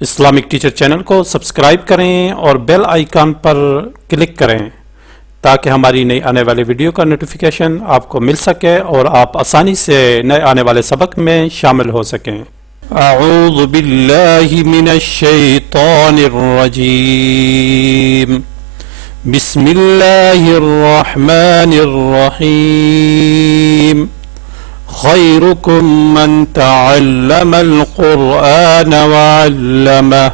Islamic teacher channel کو subscribe کریں اور بیل آئیکن پر کلک کریں تاکہ ہماری نئی آنے والی ویڈیو کا نوٹیفیکیشن آپ کو مل سکے اور آپ آسانی سے نئے آنے والے سبق میں شامل ہو سکیں۔ اعوذ باللہ من الشیطان الرجیم، بسم اللہ الرحمن الرحیم، خیرکم من تعلم القرآن وعلمہ۔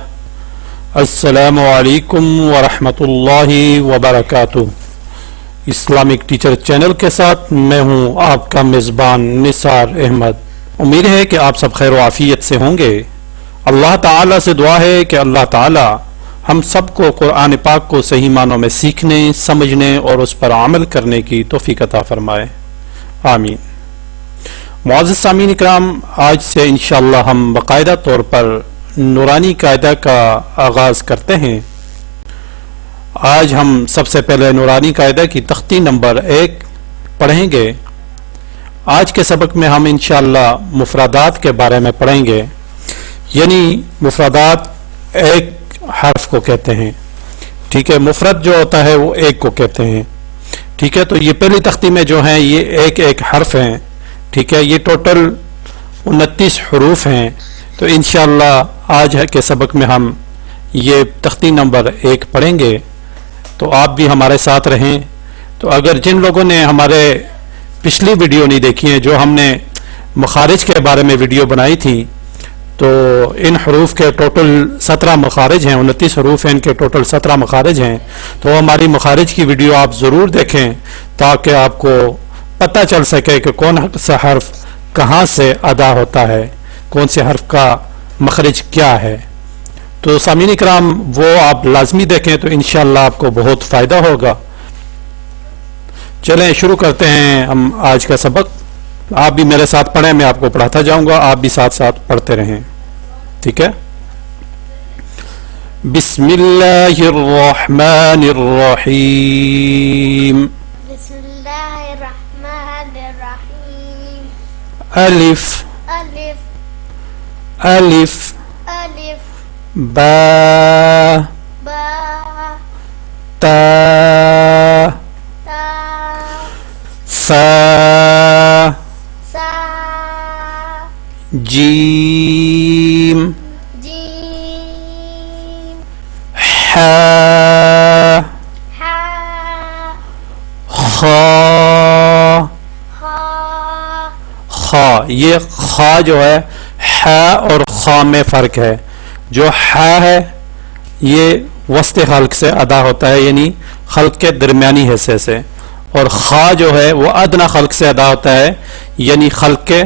السلام علیکم ورحمۃ اللہ وبرکاتہ۔ اسلامک ٹیچر چینل کے ساتھ میں ہوں آپ کا میزبان نثار احمد۔ امید ہے کہ آپ سب خیر و عافیت سے ہوں گے۔ اللہ تعالیٰ سے دعا ہے کہ اللہ تعالیٰ ہم سب کو قرآن پاک کو صحیح معنوں میں سیکھنے، سمجھنے اور اس پر عمل کرنے کی توفیق عطا فرمائے، آمین۔ معزز سامعین اکرام، آج سے انشاءاللہ ہم باقاعدہ طور پر نورانی قاعدہ کا آغاز کرتے ہیں۔ آج ہم سب سے پہلے نورانی قاعدہ کی تختی نمبر 1 پڑھیں گے۔ آج کے سبق میں ہم انشاءاللہ مفردات کے بارے میں پڑھیں گے، یعنی مفردات ایک حرف کو کہتے ہیں، ٹھیک ہے۔ مفرد جو ہوتا ہے وہ ایک کو کہتے ہیں، ٹھیک ہے۔ تو یہ پہلی تختی میں جو ہیں یہ ایک حرف ہیں، ٹھیک ہے۔ یہ ٹوٹل 29 حروف ہیں۔ تو انشاءاللہ آج کے سبق میں ہم یہ تختی نمبر 1 پڑھیں گے، تو آپ بھی ہمارے ساتھ رہیں۔ تو اگر جن لوگوں نے ہمارے پچھلی ویڈیو نہیں دیکھی ہے، جو ہم نے مخارج کے بارے میں ویڈیو بنائی تھی، تو ان حروف کے ٹوٹل 17 مخارج ہیں، 29 حروف ہیں، ان کے ٹوٹل 17 مخارج ہیں۔ تو ہماری مخارج کی ویڈیو آپ ضرور دیکھیں تاکہ آپ کو پتہ چل سکے کہ کون سا حرف کہاں سے ادا ہوتا ہے، کون سے حرف کا مخرج کیا ہے۔ تو سامعین اکرام وہ آپ لازمی دیکھیں تو انشاءاللہ آپ کو بہت فائدہ ہوگا۔ چلیں شروع کرتے ہیں ہم آج کا سبق۔ آپ بھی میرے ساتھ پڑھیں، میں آپ کو پڑھاتا جاؤں گا، آپ بھی ساتھ ساتھ پڑھتے رہیں، ٹھیک ہے۔ بسم اللہ الرحمن الرحیم، بسم اللہ الرحمن الرحیم، الف الف الف الف با با تا تا سا سا جیم جیم حا ہا خا خا خا۔ یہ خا جو ہے حا اور خا میں فرق ہے۔ جو حا ہے یہ وسط خلق سے ادا ہوتا ہے، یعنی خلق کے درمیانی حصے سے، اور خا جو ہے وہ ادنا خلق سے ادا ہوتا ہے، یعنی خلق کے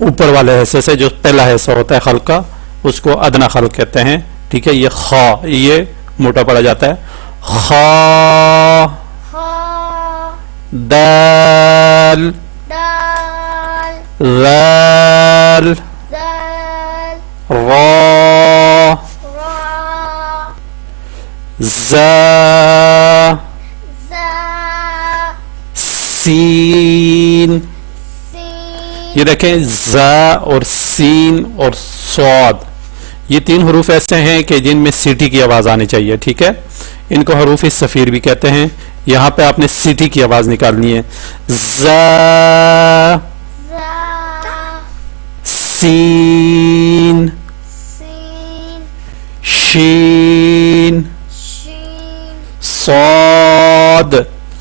اوپر والے حصے سے، جو پہلا حصہ ہوتا ہے خلق کا اس کو ادنا خلق کہتے ہیں، ٹھیک ہے۔ یہ خا یہ موٹا پڑا جاتا ہے۔ خا خا دال دال ذال زال را را زا زا سین۔ سین یہ دیکھیں زا اور سین اور صاد، یہ 3 حروف ایسے ہیں کہ جن میں سیٹی کی آواز آنی چاہیے، ٹھیک ہے۔ ان کو حروف صفیر بھی کہتے ہیں۔ یہاں پہ آپ نے سیٹی کی آواز نکالنی ہے۔ زا زا سین سین شین شین صاد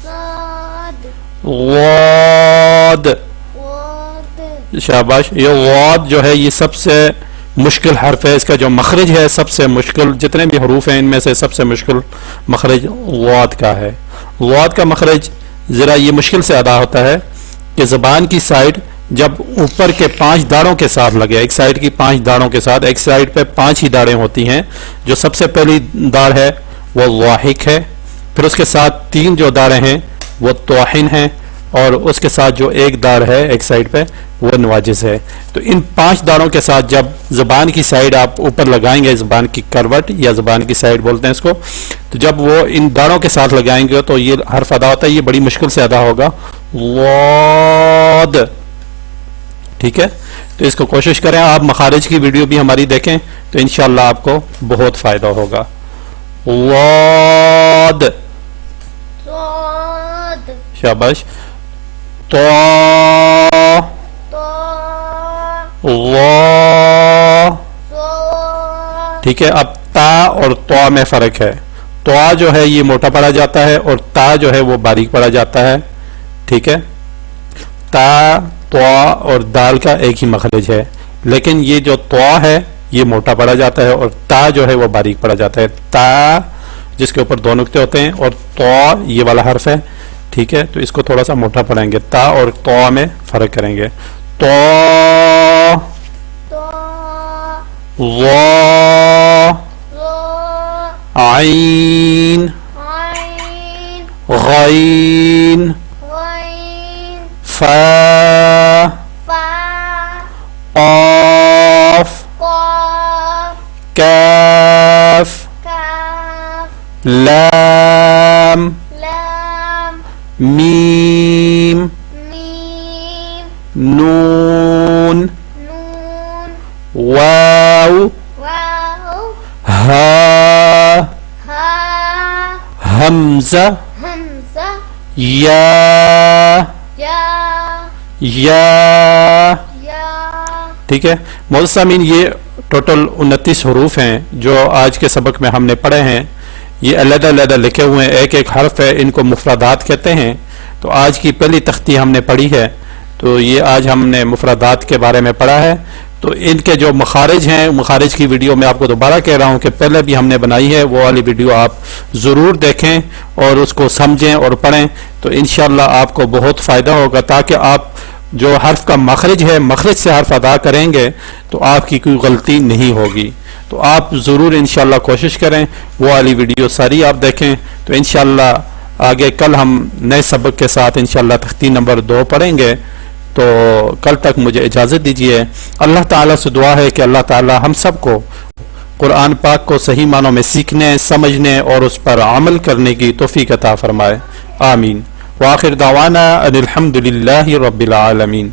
صاد غاد۔ واد شاباش۔ یہ غاد جو ہے یہ سب سے مشکل حرف ہے، اس کا جو مخرج ہے سب سے مشکل، جتنے بھی حروف ہیں ان میں سے سب سے مشکل مخرج غاد کا ہے۔ غاد کا مخرج ذرا یہ مشکل سے ادا ہوتا ہے کہ زبان کی سائڈ جب اوپر کے 5 داڑوں کے ساتھ لگے، ایک سائڈ کی 5 داڑوں کے ساتھ، ایک سائڈ پہ 5 ہی داڑیں ہوتی ہیں۔ جو سب سے پہلی داڑ ہے وہ ضاحک ہے، پھر اس کے ساتھ 3 جو داڑیں ہیں وہ طاحن ہیں، اور اس کے ساتھ جو ایک داڑ ہے ایک سائڈ پہ وہ نواجز ہے۔ تو ان 5 داڑوں کے ساتھ جب زبان کی سائڈ آپ اوپر لگائیں گے، زبان کی کروٹ یا زبان کی سائڈ بولتے ہیں اس کو، تو جب وہ ان داڑوں کے ساتھ لگائیں گے تو یہ حرف ادا ہوتا ہے، یہ بڑی مشکل سے ادا ہوگا، واد، ٹھیک ہے۔ تو اس کو کوشش کریں. آپ مخارج کی ویڈیو بھی ہماری دیکھیں تو انشاءاللہ آپ کو بہت فائدہ ہوگا. ضاد صاد شاباش. طا طا ظا. ظا ٹھیک ہے. اب تا اور طا میں فرق ہے. طا جو ہے یہ موٹا پڑھا جاتا ہے اور تا جو ہے وہ باریک پڑھا جاتا ہے. ٹھیک ہے. تا طا اور دال کا ایک ہی مخرج ہے، لیکن یہ جو طا ہے یہ موٹا پڑھا جاتا ہے اور تا جو ہے وہ باریک پڑھا جاتا ہے. تا جس کے اوپر دو نقطے ہوتے ہیں اور طا یہ والا حرف ہے. ٹھیک ہے. تو اس کو تھوڑا سا موٹا پڑھیں گے. تا اور طا میں فرق کریں گے. طا طا ظا ظا عین عین غین غین فا فا قاف قاف کاف کاف لام لام میم میم نون نون واو واو ہا ہا حمزہ حمزہ یا یا ٹھیک ہے. موسمین یہ ٹوٹل 29 حروف ہیں جو آج کے سبق میں ہم نے پڑھے ہیں. یہ علیحدہ علیحدہ لکھے ہوئے ہیں، ایک ایک حرف ہے، ان کو مفردات کہتے ہیں. تو آج کی پہلی تختی ہم نے پڑھی ہے، تو یہ آج ہم نے مفردات کے بارے میں پڑھا ہے. تو ان کے جو مخارج ہیں، مخارج کی ویڈیو میں آپ کو دوبارہ کہہ رہا ہوں کہ پہلے بھی ہم نے بنائی ہے، وہ والی ویڈیو آپ ضرور دیکھیں اور اس کو سمجھیں اور پڑھیں. تو انشاءاللہ آپ کو بہت فائدہ ہوگا، تاکہ آپ جو حرف کا مخرج ہے، مخرج سے حرف ادا کریں گے تو آپ کی کوئی غلطی نہیں ہوگی. تو آپ ضرور انشاءاللہ کوشش کریں، وہ والی ویڈیو ساری آپ دیکھیں. تو انشاءاللہ آگے کل ہم نئے سبق کے ساتھ انشاءاللہ تختی نمبر 2 پڑھیں گے. تو کل تک مجھے اجازت دیجیے. اللہ تعالیٰ سے دعا ہے کہ اللہ تعالیٰ ہم سب کو قرآن پاک کو صحیح معنوں میں سیکھنے، سمجھنے اور اس پر عمل کرنے کی توفیق عطا فرمائے. آمین. وآخر دعوانا ان الحمد للہ رب العالمین.